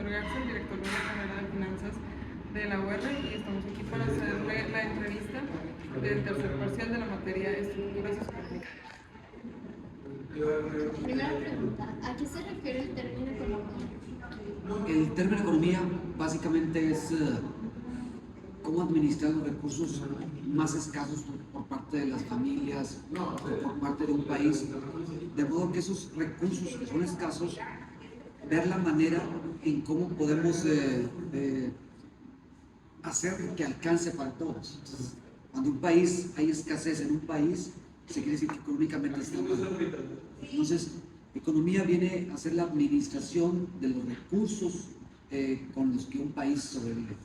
Víctor Garza, el director de la carrera de finanzas de la UR, y estamos aquí para hacerle la entrevista del tercer parcial de la materia Estructuras Socioeconómicas. Primera pregunta, ¿a qué se refiere el término economía? El término economía básicamente es cómo administrar los recursos más escasos por parte de las familias o por parte de un país, de modo que esos recursos que son escasos, ver la manera en cómo podemos hacer que alcance para todos. Entonces, cuando un país, hay escasez en un país, se quiere decir que económicamente está mal. Entonces, economía viene a ser la administración de los recursos con los que un país sobrevive.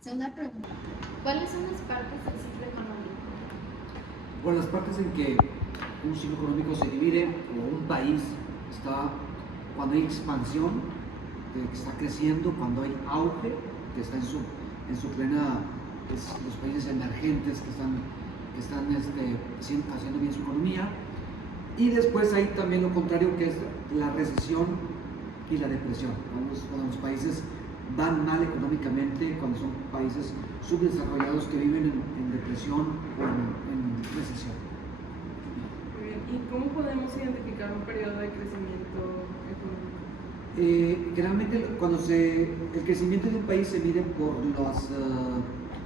Segunda pregunta, ¿cuáles son las partes del ciclo económico? Bueno, las partes en que un ciclo económico se divide, o un país está cuando hay expansión, que está creciendo, cuando hay auge, que está en su plena, los países emergentes que están haciendo bien su economía. Y después hay también lo contrario, que es la recesión y la depresión. Cuando los países van mal económicamente, cuando son países subdesarrollados que viven en depresión o en recesión. Muy bien. ¿Y cómo podemos identificar un periodo de crecimiento económico? Generalmente el crecimiento de un país se mide por las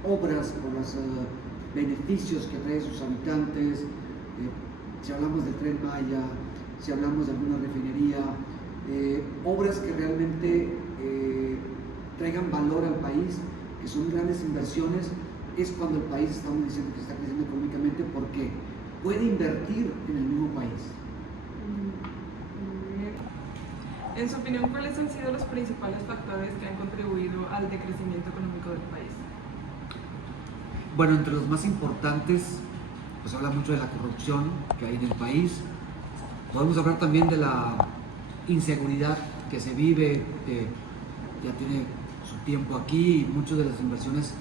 obras, por los beneficios que trae a sus habitantes. Si hablamos del Tren Maya, si hablamos de alguna refinería, obras que realmente traigan valor al país, que son grandes inversiones, es cuando el país, estamos diciendo que está creciendo económicamente, porque puede invertir en el mismo país. En su opinión, ¿cuáles han sido los principales factores que han contribuido al decrecimiento económico del país? Bueno, entre los más importantes, pues habla mucho de la corrupción que hay en el país. Podemos hablar también de la inseguridad que se vive, que ya tiene su tiempo aquí, y muchas de las inversiones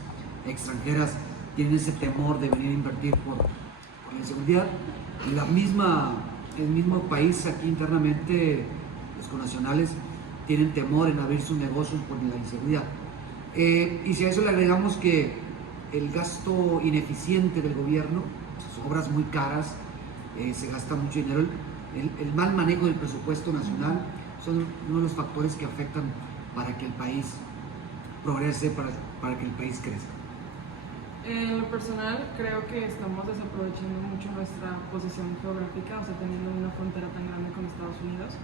extranjeras tienen ese temor de venir a invertir por la inseguridad. El mismo país aquí internamente, los connacionales tienen temor en abrir sus negocios por la inseguridad. Y si a eso le agregamos que el gasto ineficiente del gobierno, sus obras muy caras, se gasta mucho dinero, el mal manejo del presupuesto nacional son uno de los factores que afectan para que el país progrese, para que el país crezca. En lo personal, creo que estamos desaprovechando mucho nuestra posición geográfica, o sea, teniendo una frontera tan grande con Estados Unidos.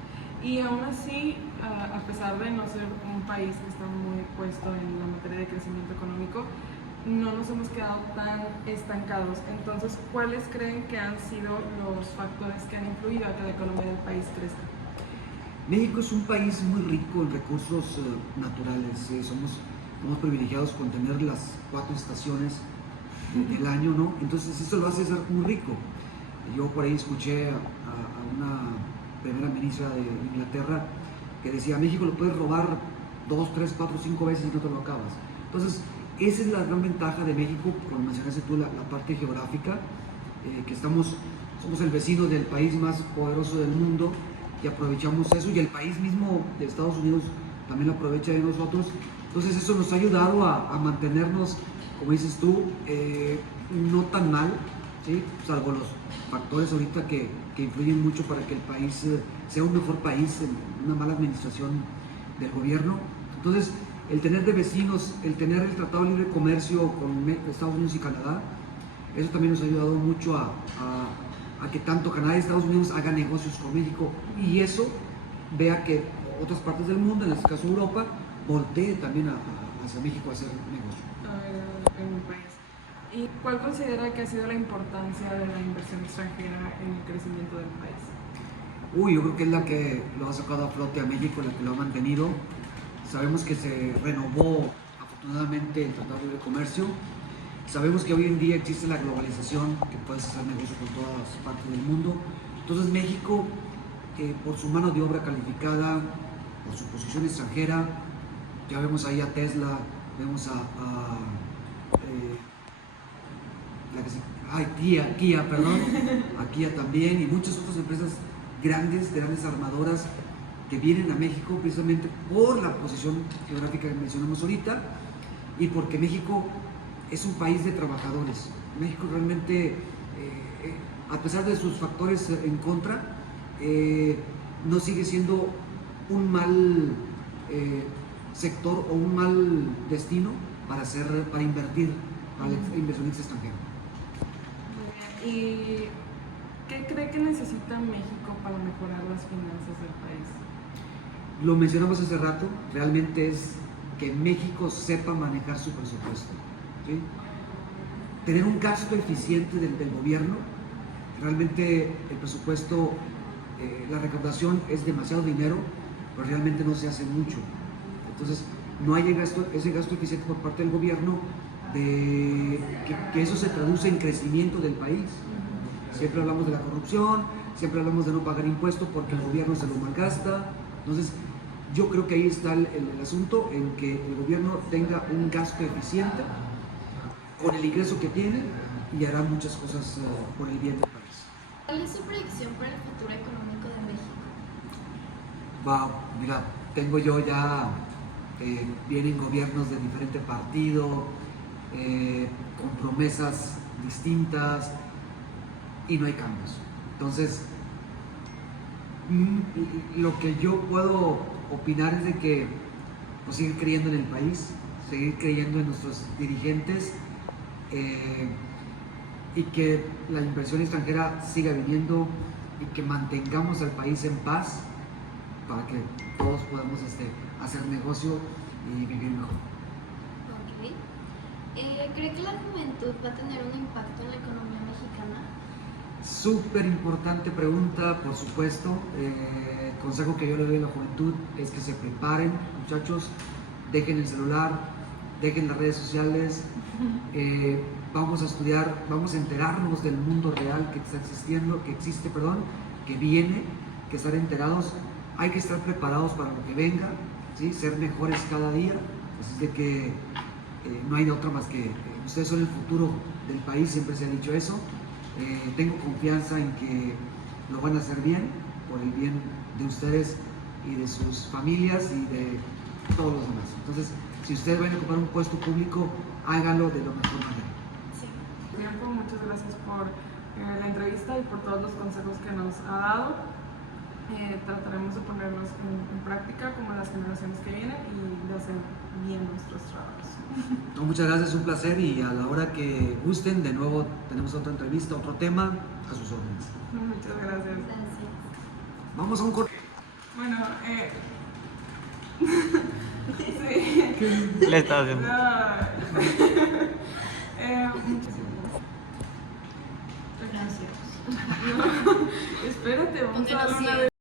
Y aún así, a pesar de no ser un país que está muy puesto en la materia de crecimiento económico, no nos hemos quedado tan estancados. Entonces, ¿cuáles creen que han sido los factores que han influido a que la economía del país crezca? México es un país muy rico en recursos naturales. Somos privilegiados con tener las 4 estaciones del año, ¿no? Entonces eso lo hace ser muy rico. Yo por ahí escuché a una primera ministra de Inglaterra que decía: México lo puedes robar 2, 3, 4, 5 veces y no te lo acabas. Entonces esa es la gran ventaja de México, como mencionaste tú, la parte geográfica, que somos el vecino del país más poderoso del mundo, y aprovechamos eso, y el país mismo de Estados Unidos también lo aprovecha de nosotros. Entonces eso nos ha ayudado a mantenernos, como dices tú, no tan mal, ¿sí? Salvo los factores ahorita que influyen mucho para que el país sea un mejor país, en una mala administración del gobierno. Entonces, el tener de vecinos, el tener el Tratado de Libre Comercio con Estados Unidos y Canadá, eso también nos ha ayudado mucho a que tanto Canadá y Estados Unidos hagan negocios con México, y eso vea que otras partes del mundo, en este caso Europa, voltee también hacia México a hacer negocio. En un país. ¿Y cuál considera que ha sido la importancia de la inversión extranjera en el crecimiento del país? Yo creo que es la que lo ha sacado a flote a México, la que lo ha mantenido. Sabemos que se renovó afortunadamente el Tratado de Libre Comercio. Sabemos que hoy en día existe la globalización, que puedes hacer negocio con todas partes del mundo. Entonces México, por su mano de obra calificada, por su posición extranjera, ya vemos ahí a Tesla, vemos a Kia también, y muchas otras empresas grandes armadoras que vienen a México precisamente por la posición geográfica que mencionamos ahorita y porque México es un país de trabajadores. México realmente, a pesar de sus factores en contra, no sigue siendo un mal sector o un mal destino para invertir, para el inversionista extranjero. Muy bien. ¿Y qué cree que necesita México para mejorar las finanzas del país? Lo mencionamos hace rato, realmente es que México sepa manejar su presupuesto, ¿sí? Tener un gasto eficiente del gobierno. Realmente el presupuesto, la recaudación es demasiado dinero, pero realmente no se hace mucho. Entonces, no hay ese gasto eficiente por parte del gobierno, que eso se traduce en crecimiento del país. Siempre hablamos de la corrupción, siempre hablamos de no pagar impuestos porque el gobierno se lo malgasta. Entonces, yo creo que ahí está el asunto, en que el gobierno tenga un gasto eficiente con el ingreso que tiene y hará muchas cosas por el bien del país. ¿Cuál es su predicción para el futuro económico de México? Wow, mira, tengo yo ya, vienen gobiernos de diferente partido, con promesas distintas y no hay cambios. Entonces, lo que yo puedo opinar es de que pues, seguir creyendo en el país, seguir creyendo en nuestros dirigentes, y que la inversión extranjera siga viniendo y que mantengamos al país en paz para que todos podamos hacer negocio y vivir mejor. Ok. ¿Cree que la juventud va a tener un impacto en la economía mexicana? Súper importante pregunta, por supuesto. El consejo que yo le doy a la juventud es que se preparen, muchachos, dejen el celular, dejen las redes sociales, vamos a estudiar, vamos a enterarnos del mundo real que está existiendo, que viene, que estar enterados. Hay que estar preparados para lo que venga, ¿sí? Ser mejores cada día. Así de que no hay de otra más que ustedes son el futuro del país, siempre se ha dicho eso. Tengo confianza en que lo van a hacer bien, por el bien de ustedes y de sus familias y de todos los demás. Entonces, si ustedes van a ocupar un puesto público, háganlo de la mejor manera. Sí. Tiempo, muchas gracias por la entrevista y por todos los consejos que nos ha dado. Trataremos de ponerlos en práctica como las generaciones que vienen y de hacer bien nuestros trabajos. No, muchas gracias, un placer, y a la hora que gusten, de nuevo tenemos otra entrevista, otro tema, a sus órdenes. Muchas gracias. Gracias. Vamos a un corte. Bueno, sí. Le está haciendo. Gracias. No, espérate, vamos a Porque no dar una cierra. de